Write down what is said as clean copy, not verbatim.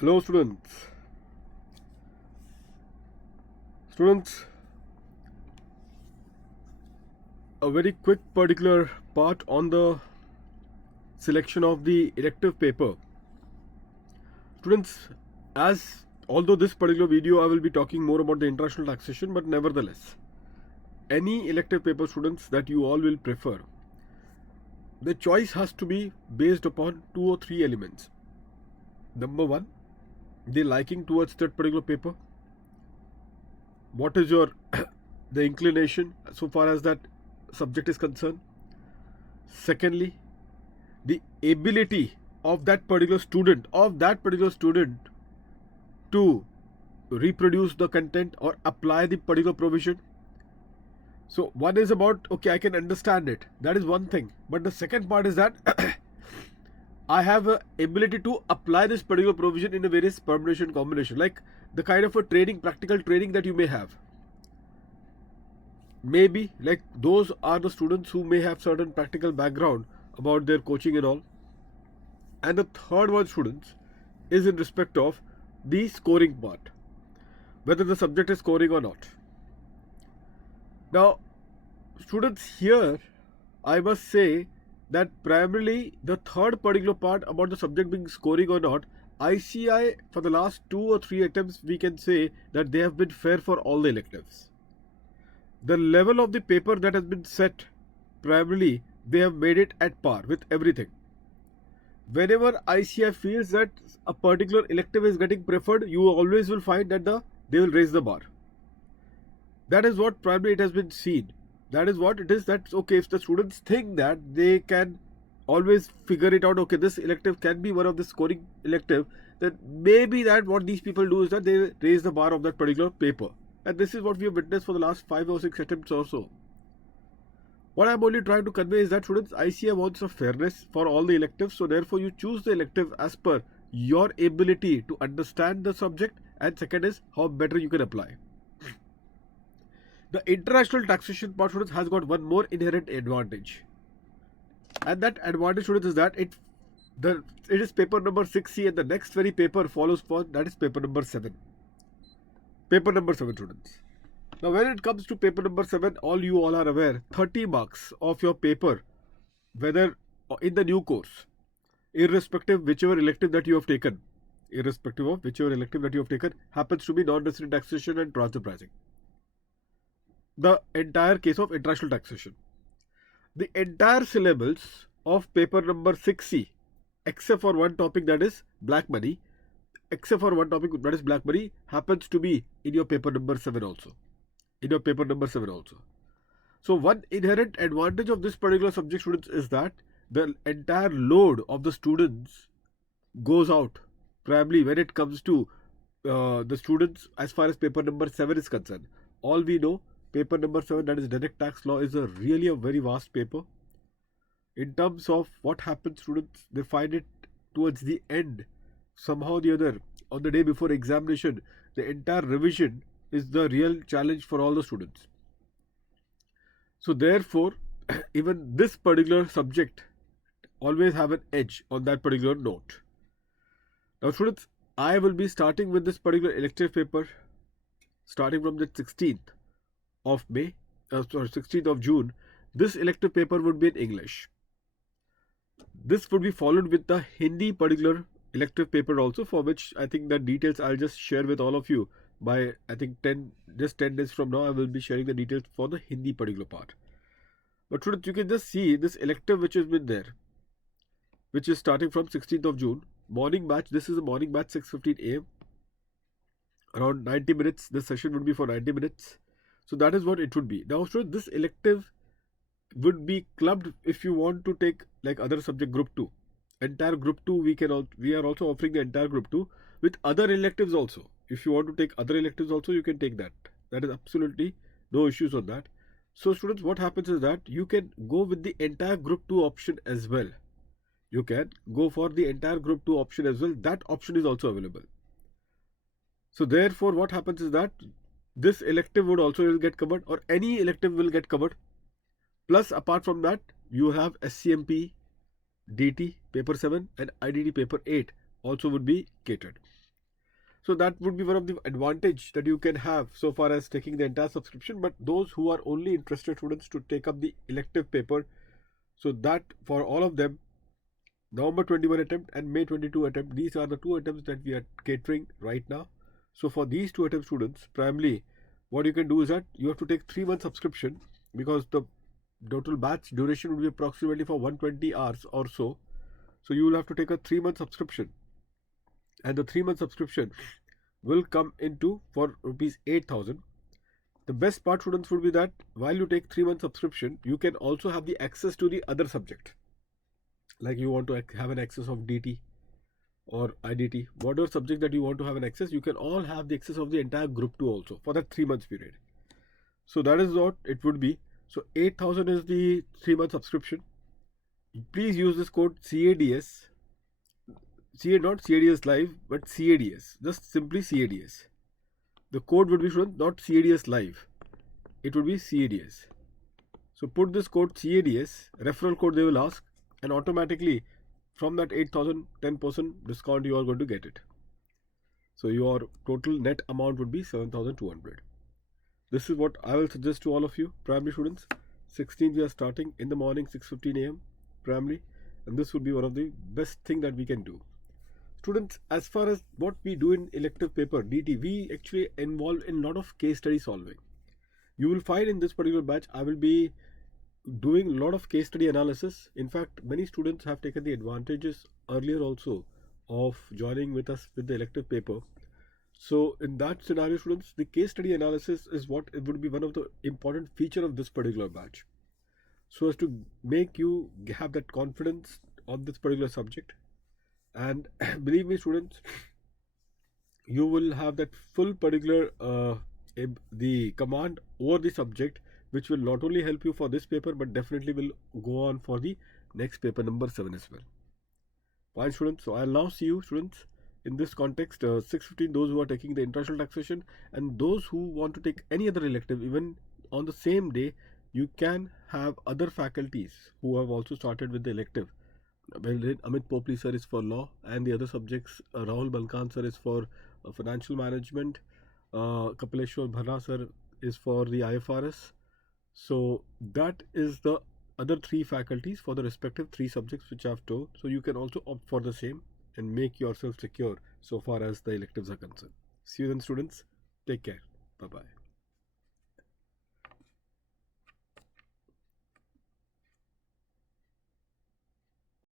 Hello students. Students, a very quick particular part on the selection of the elective paper. Students, as although this particular video I will be talking more about the international taxation, but nevertheless, any elective paper students that you all will prefer, the choice has to be based upon 2 or 3 elements. Number one, the liking towards that particular paper. What is your the inclination so far as that subject is concerned? Secondly, the ability of that particular student to reproduce the content or apply the particular provision. So one is about, okay, I can understand it, that is one thing, but the second part is that I have a ability to apply this particular provision in a various permutation combination, like the kind of a training, practical training that you may have. Maybe like those are the students who may have certain practical background about their coaching and all. And the third one, students, is in respect of the scoring part, whether the subject is scoring or not. Now, students, here I must say that primarily the third particular part about the subject being scoring or not, ICI for the last 2 or 3 attempts we can say that they have been fair for all the electives. The level of the paper that has been set, primarily they have made it at par with everything. Whenever ICI feels that a particular elective is getting preferred, you always will find that they will raise the bar. That is what primarily it has been seen. That is what it is, that's okay, if the students think that they can always figure it out, okay, this elective can be one of the scoring elective, then maybe that what these people do is that they raise the bar of that particular paper. And this is what we have witnessed for the last 5 or 6 attempts or so. What I am only trying to convey is that students, ICI wants a fairness for all the electives, so therefore you choose the elective as per your ability to understand the subject, and second is how better you can apply. The international taxation part, students, has got one more inherent advantage, and that advantage, students, is that it is paper number 6C, and the next very paper follows for that is paper number 7. Paper number 7, students. Now, when it comes to paper number 7, you all are aware, 30 marks of your paper, whether in the new course, irrespective whichever elective that you have taken, happens to be non-resident taxation and transfer pricing. The entire case of international taxation. The entire syllabus of paper number 6C, except for one topic, that is black money, happens to be in your paper number 7 also. So one inherent advantage of this particular subject, students, is that the entire load of the students goes out primarily when it comes to the students as far as paper number 7 is concerned. All we know, paper number 7, that is direct tax law, is really a very vast paper. In terms of what happens, students, they find it towards the end, somehow or the other, on the day before examination, the entire revision is the real challenge for all the students. So therefore, even this particular subject always have an edge on that particular note. Now, students, I will be starting with this particular elective paper starting from the 16th of June. This elective paper would be in English. This would be followed with the Hindi particular elective paper also, for which I think the details I'll just share with all of you by, I think, 10 days from now. I will be sharing the details for the Hindi particular part. But students, you can just see this elective which has been there, which is starting from 16th of June. Morning batch, this is a morning batch, 6:15 AM. Around 90 minutes, this session would be for 90 minutes. So that is what it would be. Now, students, this elective would be clubbed if you want to take like other subject group 2. Entire group 2, we are also offering the entire group 2 with other electives also. If you want to take other electives also, you can take that. That is absolutely no issues on that. So students, what happens is that you can go with the entire group 2 option as well. You can go for the entire group 2 option as well. That option is also available. So therefore, what happens is that this elective would also get covered, or any elective will get covered. Plus, apart from that, you have SCMP DT paper 7 and IDT paper 8 also would be catered. So that would be one of the advantage that you can have so far as taking the entire subscription. But those who are only interested students to take up the elective paper, so that for all of them, November 21 attempt and May 22 attempt, these are the two attempts that we are catering right now. So for these two attempt students, primarily what you can do is that you have to take 3 month subscription, because the total batch duration will be approximately for 120 hours or so. So you will have to take a 3 month subscription, and the 3 month subscription will come into for rupees 8,000. The best part, students, would be that while you take 3 month subscription, you can also have the access to the other subject. Like you want to have an access of DT or IDT, whatever subject that you want to have an access, you can all have the access of the entire group 2 also for that 3 months period. So that is what it would be. So 8,000 is the 3 month subscription. Please use this code CADS. Not CADS live, but CADS. Just simply CADS. The code would be shown not CADS live. It would be CADS. So put this code CADS, referral code they will ask, and automatically from that 8,000, 10% discount you are going to get it. So your total net amount would be 7,200. This is what I will suggest to all of you primary students. 16th we are starting in the morning, 6:15 a.m. primary, and this would be one of the best thing that we can do. Students, as far as what we do in elective paper DT, we actually involve in a lot of case study solving. You will find in this particular batch I will be doing a lot of case study analysis. In fact, many students have taken the advantages earlier also of joining with us with the elective paper. So in that scenario, students, the case study analysis is what it would be one of the important feature of this particular batch, so as to make you have that confidence on this particular subject. And believe me, students, you will have that full particular the command over the subject, which will not only help you for this paper but definitely will go on for the next paper number 7 as well. Fine, students. So I'll now see you, students, in this context, 6:15, those who are taking the international taxation, and those who want to take any other elective, even on the same day, you can have other faculties who have also started with the elective. Amit Popli sir is for law, and the other subjects, Rahul Balkan sir is for financial management, Kapileshwar Bhana sir is for the IFRS. So that is the other 3 faculties for the respective 3 subjects which I have told. So you can also opt for the same and make yourself secure so far as the electives are concerned. See you then, students. Take care. Bye-bye.